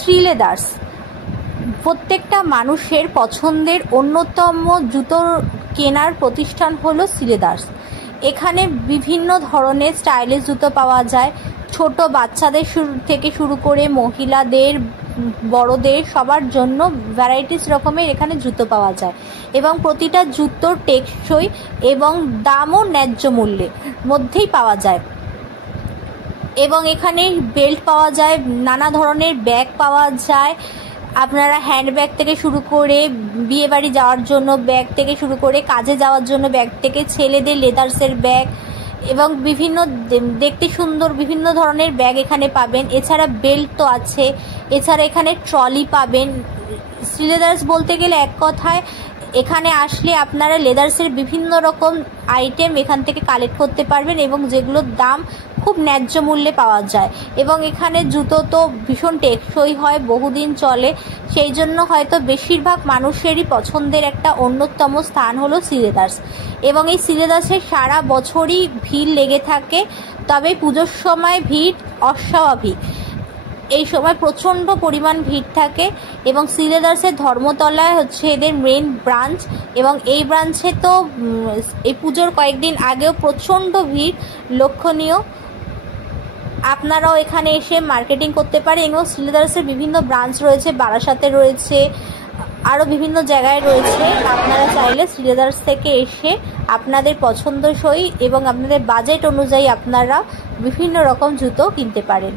শ্রীলেদার্স প্রত্যেকটা মানুষের পছন্দের অন্যতম জুতো কেনার প্রতিষ্ঠান হলো শ্রীলেদার্স। এখানে বিভিন্ন ধরনের স্টাইলিশ জুতো পাওয়া যায়, ছোট বাচ্চাদের থেকে শুরু করে মহিলাদের, বড়দের, সবার জন্য ভ্যারাইটিস রকমের এখানে জুতো পাওয়া যায় এবং প্রতিটা জুতোর টেকসই এবং দামও ন্যায্য মূল্যের মধ্যেই পাওয়া যায়। এবং এখানে বেল্ট পাওয়া যায়, নানা ধরনের ব্যাগ পাওয়া যায়। আপনারা হ্যান্ডব্যাগ থেকে শুরু করে বিয়েবাড়ি যাওয়ার জন্য ব্যাগ থেকে শুরু করে কাজে যাওয়ার জন্য ব্যাগ থেকে ছেলেদের লেদার্সের ব্যাগ এবং বিভিন্ন দেখতে সুন্দর বিভিন্ন ধরনের ব্যাগ এখানে পাবেন। এছাড়া বেল্ট তো আছে, এছাড়া এখানে ট্রলি পাবেন। শ্রীলেদার্স বলতে গেলে এক কথায় এখানে আসলে আপনারা লেদার্সের বিভিন্ন রকম আইটেম এখান থেকে কালেক্ট করতে পারবেন এবং যেগুলোর দাম খুব ন্যায্য মূল্যে পাওয়া যায়। এবং এখানে জুতো তো ভীষণ টেকসই হয়, বহুদিন চলে, সেই জন্য হয়তো বেশিরভাগ মানুষেরই পছন্দের একটা অন্যতম স্থান হলো শ্রীলেদার্স। এবং এই শ্রীলেদার্সে সারা বছরই ভিড় লেগে থাকে, তবে পুজোর সময় ভিড় অস্বাভাবিক। এই সময় প্রচণ্ড পরিমাণ ভিড় থাকে এবং শ্রীলেদার্সের ধর্মতলায় হচ্ছে এদের মেন ব্রাঞ্চ এবং এই ব্রাঞ্চে তো এই পুজোর কয়েকদিন আগেও প্রচণ্ড ভিড় লক্ষণীয়। আপনারাও এখানে এসে মার্কেটিং করতে পারেন এবং শ্রীলেদার্সের বিভিন্ন ব্রাঞ্চ রয়েছে, বারাসাতে রয়েছে, আরও বিভিন্ন জায়গায় রয়েছে। আপনারা চাইলে শ্রীলেদার্স থেকে এসে আপনাদের পছন্দসই এবং আপনাদের বাজেট অনুযায়ী আপনারা বিভিন্ন রকম জুতো কিনতে পারেন।